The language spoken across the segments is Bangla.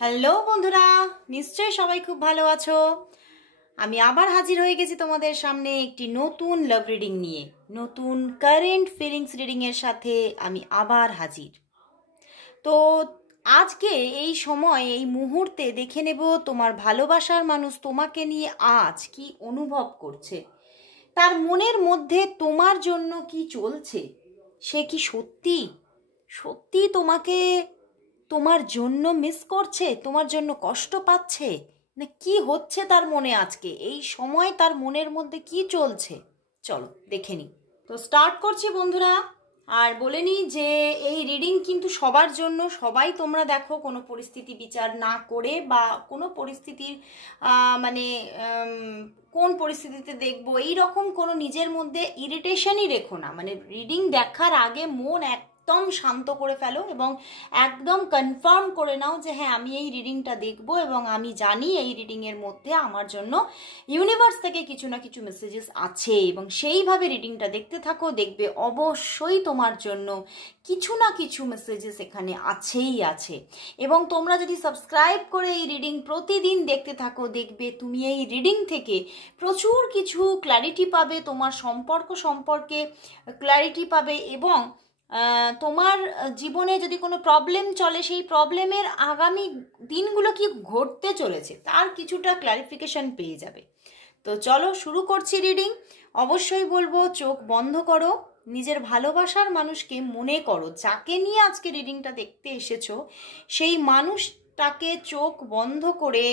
হ্যালো বন্ধুরা, নিশ্চয়ই সবাই খুব ভালো আছো। আমি আবার হাজির হয়ে গেছি তোমাদের সামনে একটি নতুন লাভ রিডিং নিয়ে। নতুন কারেন্ট ফিলিংস রিডিং এর সাথে আমি আবার হাজির। তো আজকে এই সময় এই মুহূর্তে দেখে নেব তোমার ভালোবাসার মানুষ তোমাকে নিয়ে আজ কি অনুভব করছে, তার মনের মধ্যে তোমার জন্য কি চলছে। সে কি সত্যি সত্যি তোমাকে তোমার জন্য মিস করছে, তোমার জন্য কষ্ট পাচ্ছে, না কি হচ্ছে তার মনে আজকে এই সময়, তার মনের মধ্যে কি চলছে। চলো দেখে নিই। তো স্টার্ট করছি বন্ধুরা। আর বলে নিই যে এই রিডিং কিন্তু সবার জন্য, সবাই তোমরা দেখো, কোনো পরিস্থিতি বিচার না করে বা কোনো পরিস্থিতির মানে কোন পরিস্থিতিতে দেখবো এই রকম কোনো নিজের মধ্যে ইরিটেশনই রেখো না। মানে রিডিং দেখার আগে মন একদম শান্ত করে ফেলো এবং একদম কনফার্ম করে নাও যে হ্যাঁ আমি এই রিডিংটা দেখবো এবং আমি জানি এই রিডিংয়ের মধ্যে আমার জন্য ইউনিভার্স থেকে কিছু না কিছু মেসেজেস আছে এবং সেইভাবে রিডিংটা দেখতে থাকো। দেখবে অবশ্যই তোমার জন্য কিছু না কিছু মেসেজেস এখানে আছেই আছে। এবং তোমরা যদি সাবস্ক্রাইব করে এই রিডিং প্রতিদিন দেখতে থাকো, দেখবে তুমি এই রিডিং থেকে প্রচুর কিছু ক্ল্যারিটি পাবে, তোমার সম্পর্ক সম্পর্কে ক্ল্যারিটি পাবে এবং তোমার জীবনে যদি কোনো প্রবলেম চলে সেই প্রবলেমের আগামী দিনগুলো কি ঘটতে চলেছে তার কিছুটা ক্ল্যারিফিকেশন পেয়ে যাবে। তো চলো শুরু করছি রিডিং। অবশ্যই বলবো চোখ বন্ধ করো, নিজের ভালোবাসার মানুষকে মনে করো, যাকে নিয়ে আজকে রিডিংটা দেখতে এসেছো সেই মানুষটাকে চোখ বন্ধ করে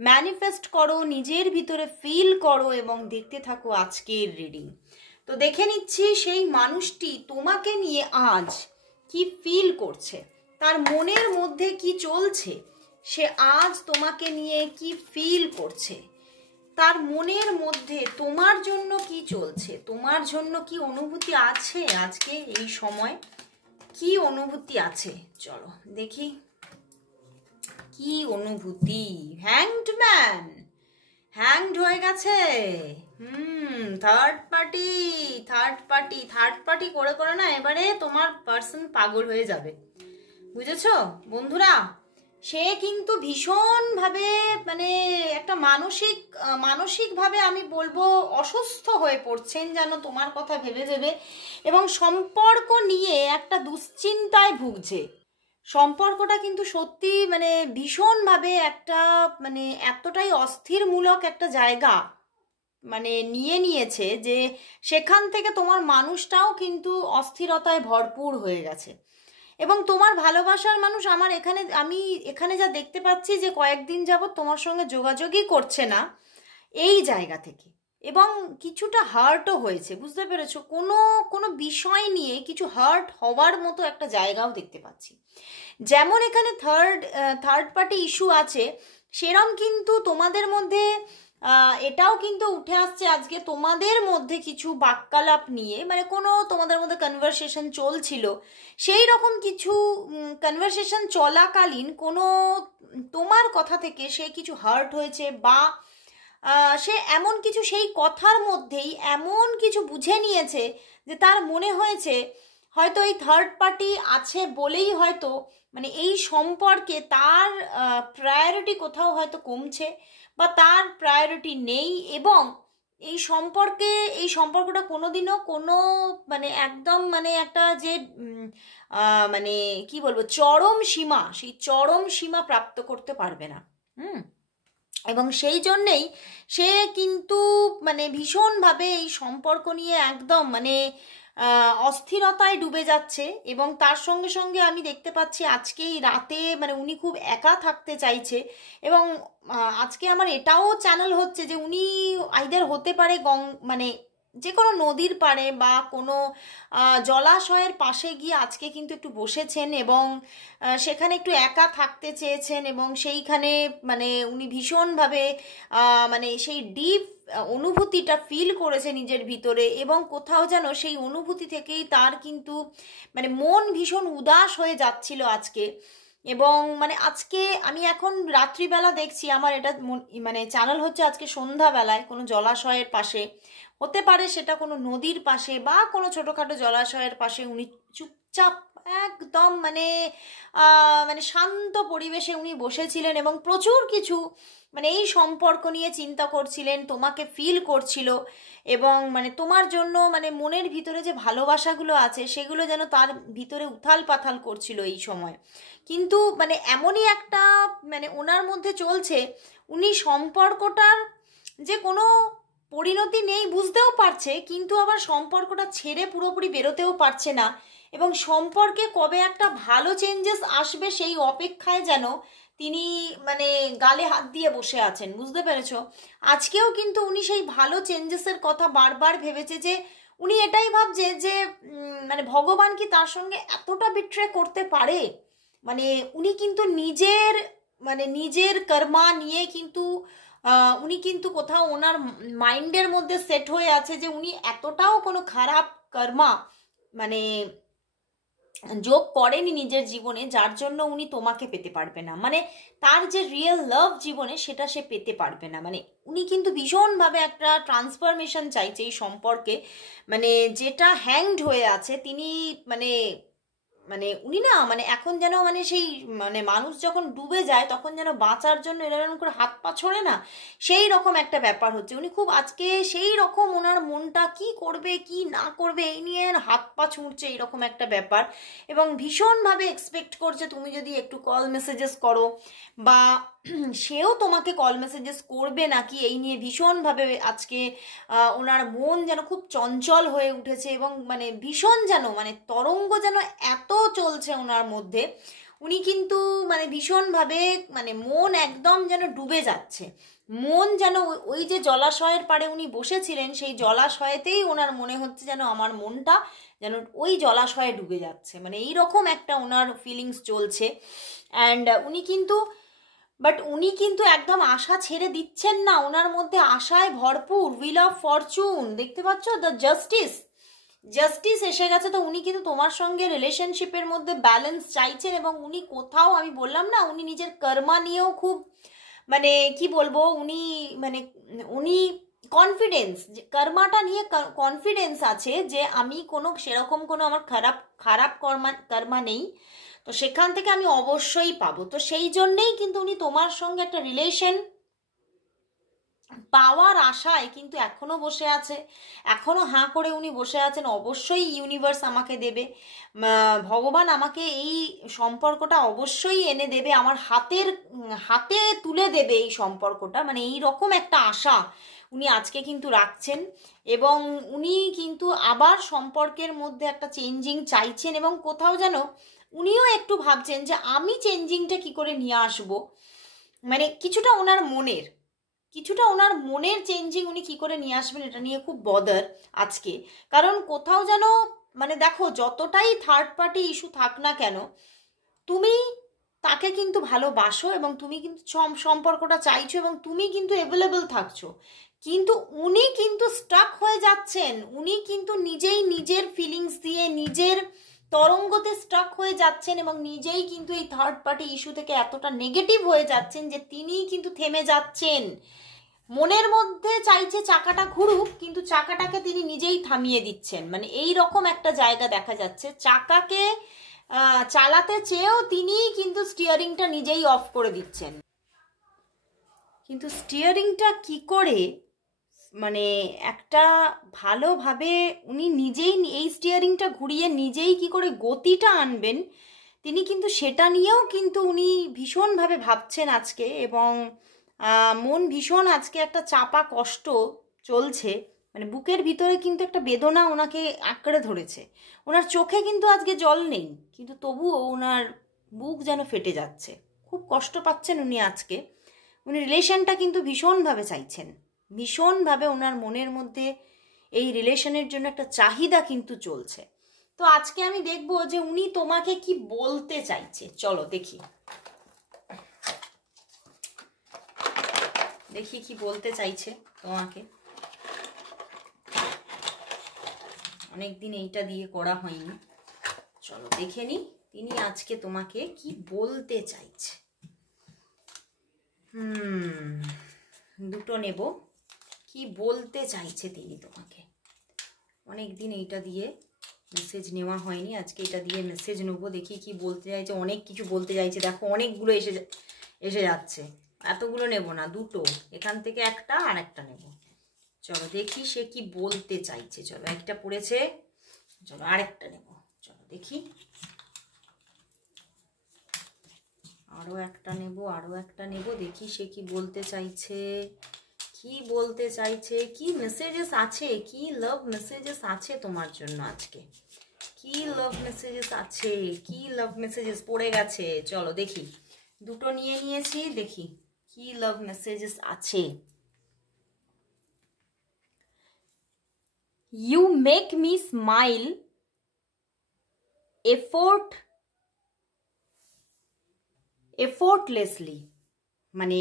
ম্যানিফেস্ট করো, নিজের ভিতরে ফিল করো এবং দেখতে থাকো আজকের রিডিং। তো দেখে নিচ্ছি সেই মানুষটি তোমাকে নিয়ে আজ কি ফিল করছে, তার মনের মধ্যে কি চলছে, সে আজ তোমাকে নিয়ে কি ফিল করছে, তার মনের মধ্যে তোমার জন্য কি চলছে, তোমার জন্য কি অনুভূতি আছে আজকে এই সময়, কি অনুভূতি আছে। চলো দেখি কি অনুভূতি। হ্যাংড ম্যান, হ্যাংড হয়ে গেছে। থার্ড পার্টি, থার্ড পার্টি করে করে না এবারে তোমার পার্সন পাগল হয়ে যাবে, বুঝেছো বন্ধুরা। সে কিন্তু ভীষণভাবে মানে একটা মানসিকভাবে আমি বলবো অসুস্থ হয়ে পড়ছেন যেন তোমার কথা ভেবে ভেবে, এবং সম্পর্ক নিয়ে একটা দুশ্চিন্তায় ভুগছে। সম্পর্কটা কিন্তু সত্যি মানে ভীষণভাবে একটা মানে এতটাই অস্থিরমূলক একটা জায়গা মানে নিয়েছে যে সেখান থেকে তোমার মানুষটাও কিন্তু অস্থিরতায় ভরপুর হয়ে গেছে। এবং তোমার ভালোবাসার মানুষ আমি এখানে যা দেখতে পাচ্ছি যে কয়েকদিন যাবত তোমার সঙ্গে যোগাযোগই করছে না এই জায়গা থেকে, এবং কিছুটা হার্টও হয়েছে, বুঝতে পেরেছো, কোনো কোনো বিষয় নিয়ে কিছু হার্ট হওয়ার মতো একটা জায়গাও দেখতে পাচ্ছি। যেমন এখানে থার্ড পার্টি ইস্যু আছে, সেরম কিন্তু তোমাদের মধ্যে এটাও কিন্তু উঠে আসছে আজকে তোমাদের মধ্যে কিছু বাক্যালাপ নিয়ে, মানে কোনো তোমাদের মধ্যে কনভারসেশন চলছিল, সেই রকম কিছু কনভারসেশন চলাকালীন কোনো তোমার কথা থেকে সে কিছু হার্ট হয়েছে বা সে এমন কিছু সেই কথার মধ্যেই এমন কিছু বুঝে নিয়েছে যে তার মনে হয়েছে হয়তো এই থার্ড পার্টি আছে বলেই হয়তো মানে এই সম্পর্কে তার প্রায়োরিটি কোথাও হয়তো কমছে বা তার প্রায়োরিটি নেই, এবং এই সম্পর্কটা কোনোদিনও কোনো মানে একদম মানে একটা যে মানে কি বলবো চরম সীমা, সেই চরম সীমা প্রাপ্ত করতে পারবে না। এবং সেই জন্যেই সে কিন্তু মানে ভীষণভাবে এই সম্পর্ক নিয়ে একদম মানে অস্থিরতায় ডুবে যাচ্ছে। এবং তার সঙ্গে সঙ্গে আমি দেখতে পাচ্ছি আজকেই রাতে মানে উনি খুব একা থাকতে চাইছে, এবং আজকে আমার এটাও চ্যানেল হচ্ছে যে উনি আইদার হতে পারে মানে যে কোনো নদীর পাড়ে বা কোনো জলাশয়ের পাশে গিয়ে আজকে কিন্তু একটু বসেছেন এবং সেখানে একটু একা থাকতে চেয়েছেন, এবং সেইখানে মানে উনি ভীষণভাবে মানে সেই ডিপ অনুভূতিটা ফিল করেছে নিজের ভিতরে, এবং কোথাও যেন সেই অনুভূতি থেকেই তার কিন্তু মানে মন ভীষণ উদাস হয়ে যাচ্ছিল আজকে। এবং মানে আজকে আমি এখন রাত্রিবেলা দেখছি, আমার এটা মানে চ্যানেল হচ্ছে আজকে সন্ধ্যাবেলায় কোনো জলাশয়ের পাশে, হতে পারে সেটা কোনো নদীর পাশে বা কোনো ছোটোখাটো জলাশয়ের পাশে উনি চুপচাপ একদম মানে মানে শান্ত পরিবেশে উনি বসেছিলেন এবং প্রচুর কিছু মানে এই সম্পর্ক নিয়ে চিন্তা করছিলেন, তোমাকে ফিল করছিল এবং মানে তোমার জন্য মানে মনের ভিতরে যে ভালোবাসাগুলো আছে সেগুলো যেন তার ভিতরে উথাল পাথাল করছিল এই সময়। কিন্তু মানে এমনই একটা মানে ওনার মধ্যে চলছে, উনি সম্পর্কটার যে কোনো পরিণতি নেই বুঝতেও পারছে, কিন্তু আবার সম্পর্কটা ছেড়ে পুরোপুরি বেরোতেও পারছে না এবং সম্পর্কে কবে একটা ভালো চেঞ্জেস আসবে সেই অপেক্ষায় যেন তিনি মানে গালে হাত দিয়ে বসে আছেন, বুঝতে পেরেছো? আজকেও কিন্তু উনি সেই ভালো চেঞ্জেসের কথা বারবার ভেবেছে, যে উনি এটাই ভাবছে যে মানে ভগবান কি তার সঙ্গে এতটা বিট্রে করতে পারে। মানে উনি কিন্তু নিজের মানে নিজের কর্মা নিয়ে কিন্তু উনি কিন্তু কোথাও ওনার মাইন্ডের মধ্যে সেট হয়ে আছে যে উনি এতটাও কোনো খারাপ কর্মা মানে যোগ করেনি নিজের জীবনে, যার জন্য উনি তোমাকে পেতে পারবে না, মানে তার যে রিয়েল লাভ জীবনে সেটা সে পেতে পারবে না। মানে উনি কিন্তু ভীষণভাবে একটা ট্রান্সফরমেশন চাইছে এই সম্পর্কে, মানে যেটা হ্যাংড হয়ে আছে তিনি মানে মানে উনি না মানে এখন যেন মানে সেই মানে মানুষ যখন ডুবে যায় তখন যেন বাঁচার জন্য এরকম করে হাত পা ছড়ে না, সেই রকম একটা ব্যাপার হচ্ছে। উনি খুব আজকে সেই রকম ওনার মনটা কি করবে কি না করবে এই নিয়ে হাত পা ছুঁড়ছে এইরকম একটা ব্যাপার, এবং ভীষণভাবে এক্সপেক্ট করছে তুমি যদি একটু কল মেসেজেস করো বা সেও তোমাকে কল মেসেজেস করবে নাকি এই নিয়ে ভীষণভাবে আজকে ওনার মন যেন খুব চঞ্চল হয়ে উঠেছে এবং মানে ভীষণ যেন মানে তরঙ্গ যেন এত চলছে ওনার মধ্যে, উনি কিন্তু মানে ভীষণভাবে মানে মন একদম যেন ডুবে যাচ্ছে। মন যেন ওই যে জলাশয়ের পাড়ে উনি বসেছিলেন সেই জলাশয়েতেই ওনার মনে হচ্ছে যেন আমার মনটা যেন ওই জলাশয়ে ডুবে যাচ্ছে, মানে এই রকম একটা ওনার ফিলিংস চলছে। অ্যান্ড উনি কিন্তু একদম আশা ছেড়ে দিচ্ছেন না, ওনার মধ্যে আশায় ভরপুর, হুইল অফ ফরচুন দেখতে পাচ্ছ, দ্য জাস্টিস এসে গেছে। তো উনি কিন্তু তোমার সঙ্গে রিলেশনশিপের মধ্যে ব্যালেন্স চাইছেন এবং উনি কোথাও আমি বললাম না উনি নিজের কর্মা নিয়েও খুব মানে কি বলবো উনি কনফিডেন্স, কর্মাটা নিয়ে কনফিডেন্স আছে যে আমি কোনো সেরকম কোনো আমার খারাপ খারাপ কর্মা নেই, তো সেখান থেকে আমি অবশ্যই পাবো। তো সেই জন্যেই কিন্তু উনি তোমার সঙ্গে একটা রিলেশন পাওয়ার আশায় কিন্তু এখনো বসে আছে, এখনো হাঁ করে উনি বসে আছেন অবশ্যই ইউনিভার্স আমাকে দেবে, ভগবান আমাকে এই সম্পর্কটা অবশ্যই এনে দেবে, আমার হাতে তুলে দেবে এই সম্পর্কটা, মানে এই রকম একটা আশা উনি আজকে কিন্তু রাখছেন এবং উনি কিন্তু আবার সম্পর্কের মধ্যে একটা চেঞ্জিং চাইছেন এবং কোথাও যেন উনিও একটু ভাবছেন যে আমি চেঞ্জিংটা কি করে নিয়ে আসবো, মানে কিছুটা ওনার মনের চেঞ্জিং উনি কি করে নিয়ে আসবেন এটা নিয়ে খুব বদার আজকে। কারণ কোথাও যেন মানে দেখো যতটাই থার্ড পার্টি ইস্যু থাক না কেন তুমি তাকে কিন্তু ভালোবাসো এবং তুমি কিন্তু সম্পর্কটা চাইছো এবং তুমি কিন্তু অ্যাভেলেবল থাকছো, কিন্তু উনি কিন্তু স্টাক হয়ে যাচ্ছেন, উনি কিন্তু নিজেই নিজের ফিলিংস দিয়ে নিজের তরঙ্গতে স্টাক হয়ে যাচ্ছেন এবং নিজেই কিন্তু এই থার্ড পার্টি ইস্যু থেকে এতটা নেগেটিভ হয়ে যাচ্ছেন যে তিনিই কিন্তু থেমে যাচ্ছেন, মনের মধ্যে চাইছে চাকাটা ঘুরুক কিন্তু চাকাটাকে তিনি নিজেই থামিয়ে দিচ্ছেন, মানে এই রকম একটা জায়গা দেখা যাচ্ছে। চাকাকে চালাতে চেয়েও তিনি কিন্তু স্টিয়ারিংটা নিজেই অফ করে দিচ্ছেন, কিন্তু স্টিয়ারিংটা কি করে মানে একটা ভালোভাবে উনি নিজেই এই স্টিয়ারিংটা ঘুরিয়ে নিজেই কি করে গতিটা আনবেন তিনি কিন্তু সেটা নিয়েও কিন্তু উনি ভীষণভাবে ভাবছেন আজকে এবং মন ভীষণ আজকে একটা চাপা কষ্ট চলছে, মানে বুকের ভিতরে কিন্তু একটা বেদনা ওনাকে আঁকড়ে ধরেছে, ওনার চোখে কিন্তু আজকে জল নেই কিন্তু তবুও ওনার বুক যেন ফেটে যাচ্ছে, খুব কষ্ট পাচ্ছেন উনি আজকে। উনি রিলেশনটা কিন্তু ভীষণভাবে চাইছেন, ভীষণভাবে ওনার মনের মধ্যে এই রিলেশনের জন্য একটা চাহিদা কিন্তু চলছে। তো আজকে আমি দেখব যে উনি তোমাকে কি বলতে চাইছে, চলো দেখি দেখি কি বলতে চাইছে তোমাকে। অনেকদিন এইটা দিয়ে করা হয়নি, চলো দেখে নি তিনি আজকে তোমাকে কি বলতে চাইছে। দুটো নেব, কি বলতে চাইছে তিনি তোমাকে, অনেকদিন এইটা দিয়ে মেসেজ নেওয়া হয়নি, আজকে এটা দিয়ে মেসেজ নেবো। দেখি কি বলতে চাইছে, অনেক কিছু বলতে চাইছে, দেখো অনেকগুলো এসে যাচ্ছে। এতগুলো নেব না, দুটো, এখান থেকে একটা আর একটা নেব। চলো দেখি সে কি বলতে চাইছে। চলো একটা পড়েছে, চলো আরেকটা নেব। চলো দেখি, আরও একটা নেব, আরও একটা নেব। দেখি সে কি বলতে চাইছে, কি বলতে চাইছে, কি মেসেজেস আছে, কি লাভ মেসেজেস আছে তোমার জন্য আজকে, কি লাভ মেসেজেস আছে, কি লাভ মেসেজেস পড়ে গেছে। চলো দেখি, দুটো নিয়ে নিয়েছি, দেখি কি লাভ মেসেজেস আছে। You make me smile effortlessly, মানে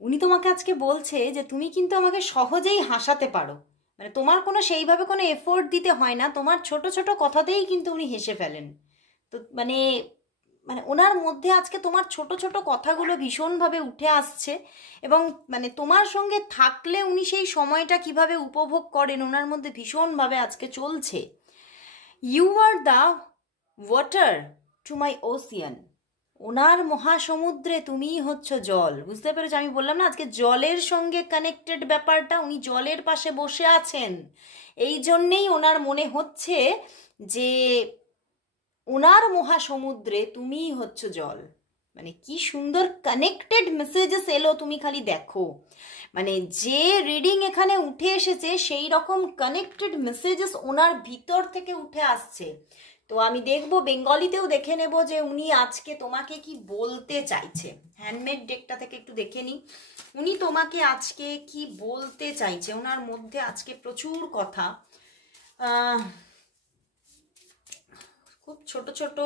উনি তোমাকে আজকে বলছে যে তুমি কিন্তু আমাকে সহজেই হাসাতে পারো, মানে তোমার কোনো সেইভাবে কোনো এফোর্ট দিতে হয় না, তোমার ছোট ছোট কথাতেই কিন্তু উনি হেসে ফেলেন। তো মানে মানে ওনার মধ্যে আজকে তোমার ছোট ছোট কথাগুলো ভীষণভাবে উঠে আসছে, এবং মানে তোমার সঙ্গে থাকলে উনি সেই সময়টা কিভাবে উপভোগ করেন ওনার মধ্যে ভীষণভাবে আজকে চলছে। You are the water to my ocean, ওনার মহাসমুদ্রে তুমিই হচ্ছ জল। বুঝতে পেরেছো, আমি বললাম না আজকে জলের সঙ্গে কানেক্টেড ব্যাপারটা, উনি জলের পাশে বসে আছেন, এই জন্যেই ওনার মনে হচ্ছে যে ওনার মহাসমুদ্রে তুমিই হচ্ছ জল। মানে কি সুন্দর কানেক্টেড মেসেজেস এলো, তুমি খালি দেখো, মানে যে রিডিং এখানে উঠে এসেছে সেই রকম কানেক্টেড মেসেজেস ওনার ভিতর থেকে উঠে আসছে। তো আমি দেখবো, বেঙ্গলিতেও দেখে নেব যে উনি আজকে তোমাকে কি বলতে চাইছে। হ্যান্ডমেড ডেকটা থেকে একটু দেখে নিই উনি তোমাকে আজকে কি বলতে চাইছে। ওনার মধ্যে আজকে প্রচুর কথা, খুব ছোট ছোট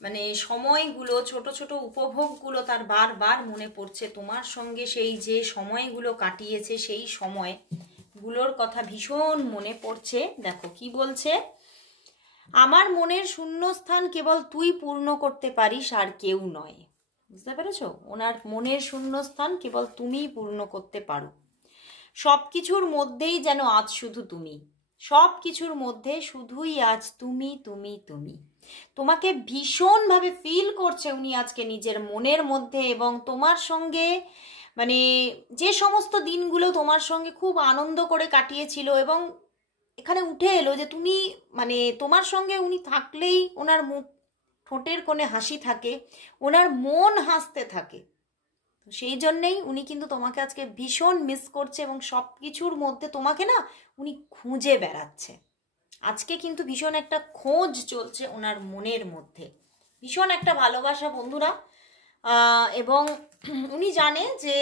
মানে সময়গুলো, ছোট ছোট উপভোগগুলো তার বারবার মনে পড়ছে। তোমার সঙ্গে সেই যে সময়গুলো কাটিয়েছে সেই সময়গুলোর কথা ভীষণ মনে পড়ছে। দেখো কি বলছে, আমার মনের শূন্যস্থান কেবল তুই পূর্ণ করতে পারিস, আর কেউ নয়। বুঝতে পেরেছো, ওনার মনের শূন্যস্থান কেবল তুমিই পূর্ণ করতে পারো। সব কিছুর মধ্যেই যেন আজ শুধু তুমি, সব কিছুর মধ্যে শুধুই আজ তুমি তুমি তুমি। তোমাকে ভীষণভাবে ফিল করছে উনি আজকে নিজের মনের মধ্যে, এবং তোমার সঙ্গে মানে যে সমস্ত দিনগুলো তোমার সঙ্গে খুব আনন্দ করে কাটিয়েছিল, এবং এখানে উঠে এলো যে তুমি মানে তোমার সঙ্গে উনি থাকলেই ওনার মুখ ঠোঁটের কোণে হাসি থাকে, ওনার মন হাসতে থাকে। সেই জন্যেই উনি কিন্তু তোমাকে আজকে ভীষণ মিস করছে, এবং সব কিছুর মধ্যে তোমাকে না উনি খুঁজে বেড়াচ্ছে। আজকে কিন্তু ভীষণ একটা খোঁজ চলছে ওনার মনের মধ্যে, ভীষণ একটা ভালোবাসা বন্ধুরা। এবং উনি জানে যে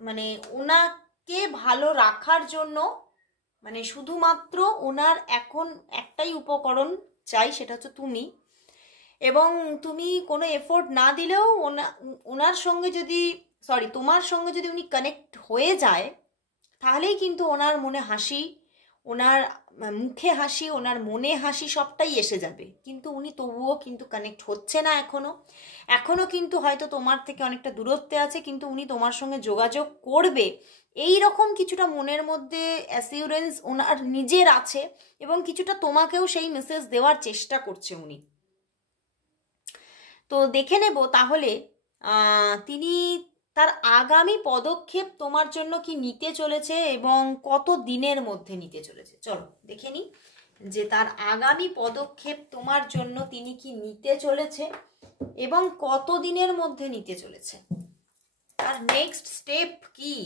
মানে ওনাকে ভালো রাখার জন্য মানে শুধুমাত্র ওনার এখন একটাই উপকরণ চাই, সেটা হচ্ছে তুমি। এবং তুমি কোনো এফোর্ট না দিলেও ওনার সঙ্গে যদি তোমার সঙ্গে যদি উনি কানেক্ট হয়ে যায়, তাহলেই কিন্তু ওনার মনে হাসি, ওনার মুখে হাসি, ওনার মনে হাসি সবটাই এসে যাবে। কিন্তু উনি তবুও কিন্তু কানেক্ট হচ্ছে না এখনো কিন্তু হয়তো তোমার থেকে অনেকটা দূরত্বে আছে, কিন্তু উনি তোমার সঙ্গে যোগাযোগ করবে এই রকম কিছুটা মনের মধ্যে অ্যাসিউরেন্স ওনার নিজের আছে, এবং কিছুটা তোমাকেও সেই মেসেজ দেওয়ার চেষ্টা করছে উনি। তো দেখে নেব তাহলে তিনি তার আগামী পদক্ষেপ তোমার জন্য কি নিতে চলেছে, এবং কত দিনের মধ্যে নিতে চলেছে। চলো দেখে নিই যে তার আগামী পদক্ষেপ তোমার জন্য তিনি কি নিতে চলেছে, এবং কত দিনের মধ্যে নিতে চলেছে। তার নেক্সট স্টেপ কি,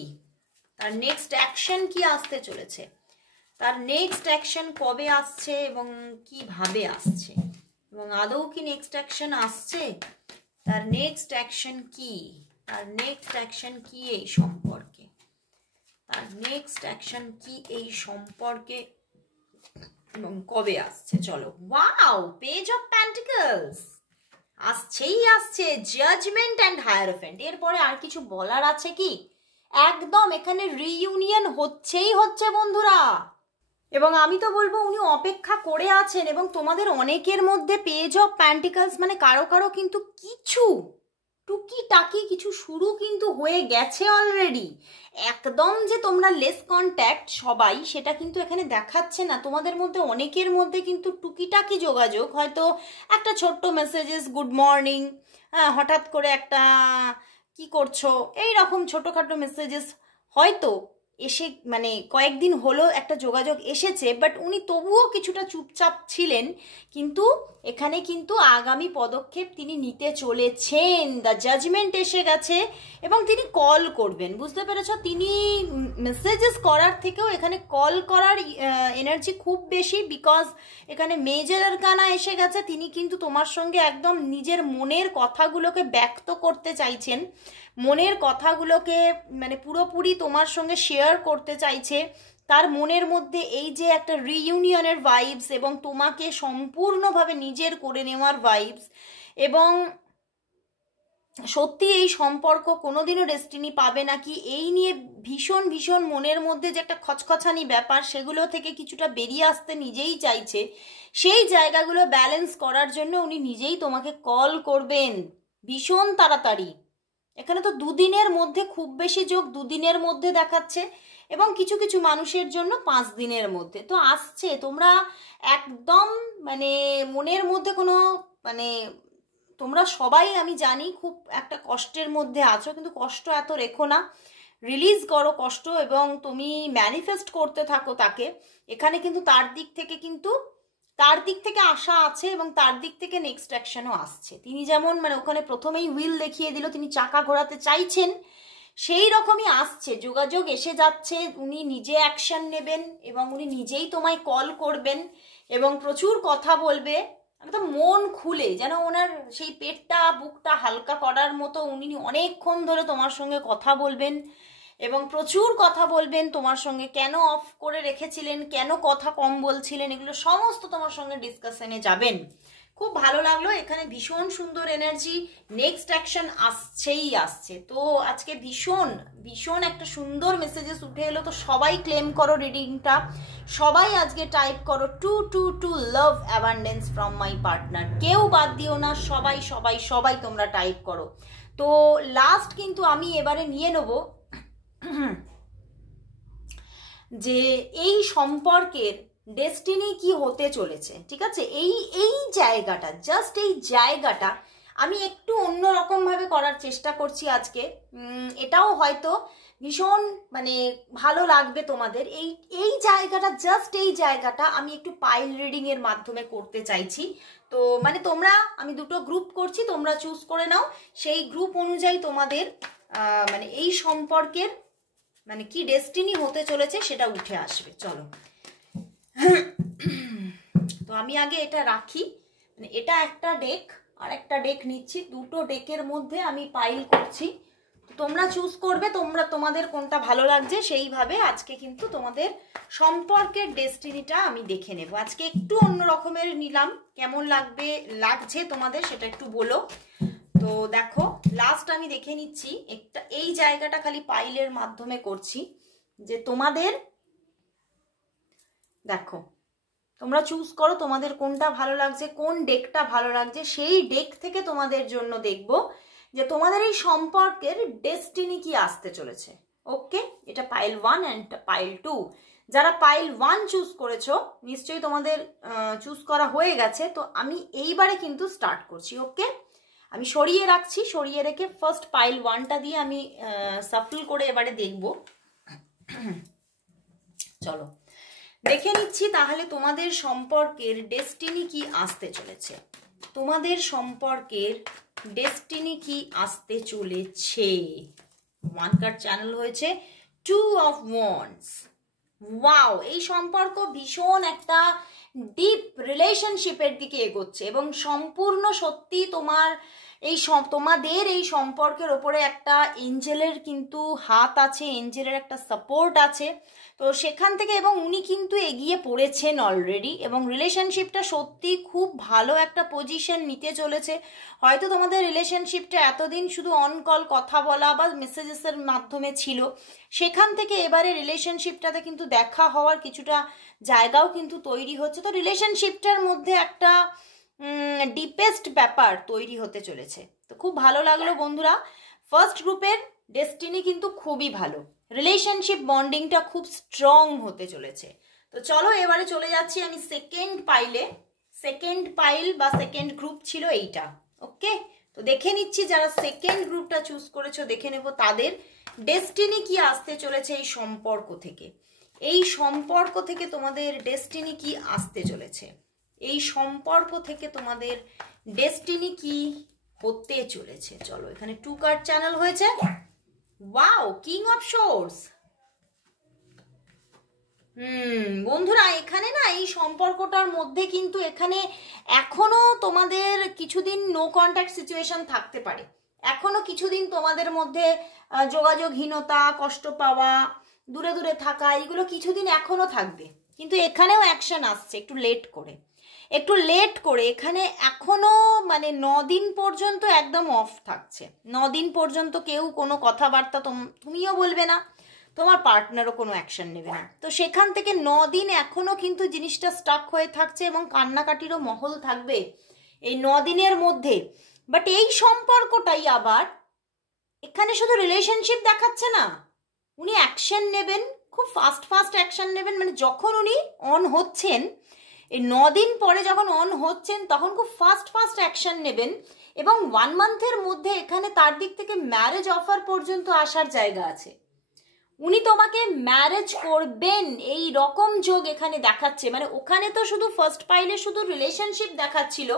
তার নেক্সট অ্যাকশন কি আসতে চলেছে, তার নেক্সট অ্যাকশন কবে আসছে এবং কিভাবে আসছে, এবং আদৌ কি নেক্সট অ্যাকশন আসছে, তার নেক্সট অ্যাকশন কি, তার নেক্সট অ্যাকশন কি এই সম্পর্কে, তার নেক্সট অ্যাকশন কি এই সম্পর্কে, এবং কবে আসছে। চলো, ওয়াও, পেজ অফ প্যান্টিকলস আসছেই আসছে, জাজমেন্ট অ্যান্ড হায়ারোফেন্ট। এরপরে আর কিছু বলার আছে কি? একদম এখানে রিইউনিয়ন হচ্ছে বন্ধুরা। এবং আমি তো বলবো উনি অপেক্ষা করে আছেন, এবং তোমাদের অনেকের মধ্যে পেজ অফ প্যান্টিকলস মানে কারো কারো কিন্তু কিছু টুকিটাকি কিছু শুরু কিন্তু হয়ে গেছে অলরেডি। একদম যে তোমরা লেস কন্ট্যাক্ট সবাই, সেটা কিন্তু এখানে দেখাচ্ছে না। তোমাদের মধ্যে অনেকের মধ্যে কিন্তু টুকিটাকি যোগাযোগ, হয়তো একটা ছোট্ট মেসেজেস, গুড মর্নিং, হঠাৎ করে একটা কি করছো, এই রকম ছোটোখাটো মেসেজেস হয়তো এসে মানে কয়েকদিন হলো একটা যোগাযোগ এসেছে, বাট উনি তবুও কিছুটা চুপচাপ ছিলেন। কিন্তু এখানে কিন্তু আগামী পদক্ষেপ তিনি নিতে চলেছেন, দ্য জাজমেন্ট এসে গেছে এবং তিনি কল করবেন, বুঝতে পেরেছ? তিনি মেসেজেস করার থেকেও এখানে কল করার এনার্জি খুব বেশি, বিকজ এখানে মেজর আরকানা এসে গেছে। তিনি কিন্তু তোমার সঙ্গে একদম নিজের মনের কথাগুলোকে ব্যক্ত করতে চাইছেন, মনের কথাগুলোকে মানে পুরোপুরি তোমার সঙ্গে শেয়ার করতে চাইছে। তার মনের মধ্যে এই যে একটা রিইউনিয়নের ভাইবস এবং তোমাকে সম্পূর্ণভাবে নিজের করে নেওয়ার ভাইবস, এবং সত্যি এই সম্পর্ক কোনোদিনও ডেস্টিনি পাবে নাকি এই নিয়ে ভীষণ ভীষণ মনের মধ্যে যে একটা খচখচানি ব্যাপার, সেগুলো থেকে কিছুটা বেরিয়ে আসতে নিজেই চাইছে। সেই জায়গাগুলো ব্যালেন্স করার জন্য উনি নিজেই তোমাকে কল করবেন ভীষণ তাড়াতাড়ি। এখানে তো দুদিনের মধ্যে খুব বেশি যোগ, দুদিনের মধ্যে দেখাচ্ছে, এবং কিছু কিছু মানুষের জন্য 5 দিনের মধ্যে তো আসছে। তোমরা একদম মানে মনের মধ্যে কোনো মানে তোমরা সবাই আমি জানি খুব একটা কষ্টের মধ্যে আছো, কিন্তু কষ্ট এত রেখো না, রিলিজ করো কষ্ট এবং তুমি ম্যানিফেস্ট করতে থাকো তাকে। এখানে কিন্তু তার দিক থেকে আশা আছে এবং তার দিক থেকে নেক্সট অ্যাকশনও আসছে। তিনি যেমন মানে ওখানে প্রথমেই হুইল দেখিয়ে দিল, তিনি চাকা ঘোরাতে চাইছেন, সেই রকমই আসছে, যোগাযোগ এসে যাচ্ছে। উনি নিজে অ্যাকশন নেবেন এবং উনি নিজেই তোমায় কল করবেন এবং প্রচুর কথা বলবে, একদম মন খুলে, যেন ওনার সেই পেটটা বুকটা হালকা করার মতো উনি অনেকক্ষণ ধরে তোমার সঙ্গে কথা বলবেন এবং প্রচুর কথা বলবেন তোমার সঙ্গে। কেন অফ করে রেখেছিলেন, কেন কথা কম বলছিলেন, এগুলো সমস্ত তোমার সঙ্গে ডিসকাশনে যাবেন। খুব ভালো লাগলো, এখানে ভীষণ সুন্দর এনার্জি, নেক্সট অ্যাকশন আসছেই আসছে। তো আজকে ভীষণ ভীষণ একটা সুন্দর মেসেজেস উঠে এলো। তো সবাই ক্লেম করো রিডিংটা, সবাই আজকে টাইপ করো to love abundance from my partner, কেউ বাদ দিও না, সবাই সবাই সবাই তোমরা টাইপ করো। তো লাস্ট কিন্তু আমি এবারে নিয়ে নেব যে এই সম্পর্কের ডেস্টিনি কি হতে চলেছে, ঠিক আছে? এই জায়গাটা, জাস্ট এই জায়গাটা আমি একটু অন্যরকম ভাবে করার চেষ্টা করছি আজকে। এটাও হয়তো ভীষণ মানে ভালো লাগবে তোমাদের। এই জায়গাটা, জাস্ট এই জায়গাটা আমি একটু পাইল রিডিং এর মাধ্যমে করতে চাইছি। তো মানে তোমরা, আমি দুটো গ্রুপ করছি, তোমরা চুজ করে নাও, সেই গ্রুপ অনুযায়ী তোমাদের মানে এই সম্পর্কের মানে কি ডেস্টিনি হতে চলেছে সেটা উঠে আসবে। চলো, তো আমি আগে এটা রাখি, মানে এটা একটা ডেক আর একটা ডেক নিচ্ছি, দুটো ডেকের মধ্যে আমি পাইল করছি। তোমরা চুজ করবে তোমাদের কোনটা ভালো লাগছে সেইভাবে। আজকে কিন্তু তোমাদের সম্পর্কের ডেস্টিনিটা আমি দেখে নেব। আজকে একটু অন্য রকমের নিলাম, কেমন লাগছে তোমাদের সেটা একটু বলো। তো দেখো, লাস্ট আমি দেখে নিচ্ছি একটা, এই জায়গাটা খালি পাইলের মাধ্যমে করছি যে তোমাদের, দেখো তোমরা চুজ করো তোমাদের কোনটা ভালো লাগছে, কোন ডেকটা ভালো লাগছে, সেই ডেক থেকে তোমাদের জন্য দেখব যে তোমাদের এই সম্পর্কের ডেস্টিনি কি আসতে চলেছে। ওকে, এটা পাইল 1 অ্যান্ড পাইল 2। যারা পাইল 1 চুজ করেছো নিশ্চয়ই তোমাদের চুজ করা হয়ে গেছে। তো আমি এইবারে কিন্তু স্টার্ট করছি। ওকে, আমি সরিয়ে রাখছি, সরিয়ে রেখে ফার্স্ট পাইল 1টা দিয়ে আমি সাফল করে এবারে দেখব। চলো দেখে নিচ্ছি তাহলে তোমাদের সম্পর্কের ডেস্টিনি কি আসতে চলেছে। তোমাদের সম্পর্কের ডেস্টিনি কি আসতে চলেছে। ওয়ান কার্ড চ্যানেল হয়েছে 2 অফ ওয়ান্ডস। ওয়াও, এই সম্পর্ক ভীষণ একটা ডিপ রিলেশনশিপের দিকে এগোচ্ছে এবং সম্পূর্ণ সত্যি তোমাদের এই সম্পর্কের ওপরে একটা এঞ্জেলের কিন্তু হাত আছে, এঞ্জেলের একটা সাপোর্ট আছে। তো সেখান থেকে এবং উনি কিন্তু এগিয়ে পড়েছেন অলরেডি এবং রিলেশনশিপটা সত্যি খুব ভালো একটা পজিশন নিতে চলেছে। হয়তো তোমাদের রিলেশনশিপটা এতদিন শুধু অন কল কথা বলা বা মেসেজেসের মাধ্যমে ছিল, সেখান থেকে এবারে রিলেশনশিপটাতে কিন্তু দেখা হওয়ার কিছুটা জায়গাও কিন্তু তৈরি হচ্ছে। তো রিলেশনশিপটার মধ্যে একটা ডিপেস্ট ব্যাপার তৈরি হতে চলেছে। তো খুব ভালো লাগলো বন্ধুরা। ফার্স্ট গ্রুপের ডেস্টিনি কিন্তু খুবই ভালো, রিলেশনশিপ বন্ডিংটা খুব স্ট্রং হতে চলেছে। তো চলো এবারে চলে যাচ্ছি আমি সেকেন্ড পাইলে। সেকেন্ড পাইল বা সেকেন্ড গ্রুপ ছিল এইটা। ওকে, তো দেখে নিচ্ছি যারা সেকেন্ড গ্রুপটা চুজ করেছো, দেখে নেব তাদের ডেস্টিনি কি আসতে চলেছে এই সম্পর্ক থেকে। এই সম্পর্ক থেকে তোমাদের ডেস্টিনি কি আসতে চলেছে, এই সম্পর্ক থেকে তোমাদের ডেস্টিনি কি হতে চলেছে। চলো, এখানে 2 কার্ড চ্যানেল হয়েছে। Wow, king of swords. বন্ধুরা এখানে না এই সম্পর্কটার মধ্যে কিন্তু এখানে এখনো তোমাদের কিছুদিন নো কন্ট্যাক্ট সিচুয়েশন থাকতে পারে, এখনো কিছুদিন তোমাদের মধ্যে যোগাযোগহীনতা, কষ্ট পাওয়া, দূরে দূরে থাকা, এগুলো কিছুদিন এখনো থাকবে। কিন্তু এখানেও অ্যাকশন আসছে একটু লেট করে, একটু লেট করে। এখানে এখনো মানে 9 দিন পর্যন্ত একদম অফ থাকছে। 9 দিন পর্যন্ত কেউ কোনো কথাবার্তা তুমিও বলবে না, তোমার পার্টনারও কোনো অ্যাকশন নেবে না। তো সেখান থেকে 9 দিন এখনো কিন্তু জিনিসটা স্টাক হয়ে থাকছে এবং কান্নাকাটিরও মহল থাকবে এই 9 দিনের মধ্যে। বাট এই সম্পর্কটাই আবার এখানে শুধু রিলেশনশিপ দেখাচ্ছে না, উনি অ্যাকশন নেবেন, খুব ফাস্ট অ্যাকশন নেবেন। মানে যখন উনি অন হচ্ছেন, এই 9 দিন পরে যখন অন হচ্ছেন তখন খুব ফাস্ট অ্যাকশন নেবেন এবং 1 মান্থের মধ্যে এখানে তার দিক থেকে ম্যারেজ অফার পর্যন্ত আসার জায়গা আছে। উনি তোমাকে ম্যারেজ করবেন এই রকম যোগ এখানে দেখাচ্ছে। মানে ওখানে তো শুধু ফার্স্ট পাইলে শুধু রিলেশনশিপ দেখাচ্ছিল,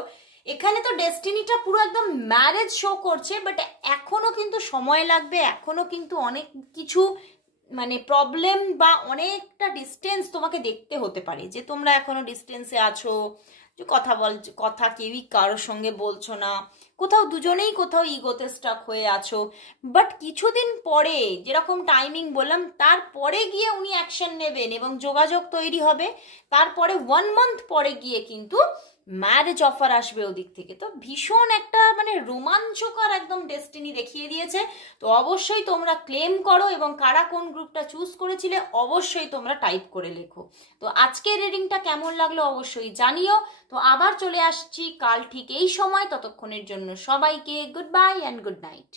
এখানে তো ডেস্টিনিটা পুরো একদম ম্যারেজ শো করছে। বাট এখনো কিন্তু সময় লাগবে, এখনো কিন্তু অনেক কিছু মানে প্রবলেম বা অনেকটা ডিস্টেন্স তোমাকে দেখতে হতে পারে, যে তোমরা এখনো ডিস্টেন্সে আছো, যে কথা কেউই কারোর সঙ্গে বলছো না, কোথাও দুজনেই কোথাও ইগোতে স্টাক হয়ে আছো। বাট কিছুদিন পরে যেরকম টাইমিং বললাম, তারপরে গিয়ে উনি অ্যাকশন নেবেন এবং যোগাযোগ তৈরি হবে। তারপরে 1 মান্থ পরে গিয়ে কিন্তু ম্যারেজ অফার আসবে ওদিক থেকে। তো ভীষণ একটা মানে রোমাঞ্চকর একদম ডেস্টিনি দেখিয়ে দিয়েছে। তো অবশ্যই তোমরা ক্লেম করো এবং কারা কোন গ্রুপটা চুজ করেছিলে অবশ্যই তোমরা টাইপ করে লেখো। তো আজকের রিডিংটা কেমন লাগলো অবশ্যই জানিও। তো আবার চলে আসছি কাল ঠিক এই সময়, ততক্ষণের জন্য সবাইকে good bye and good night.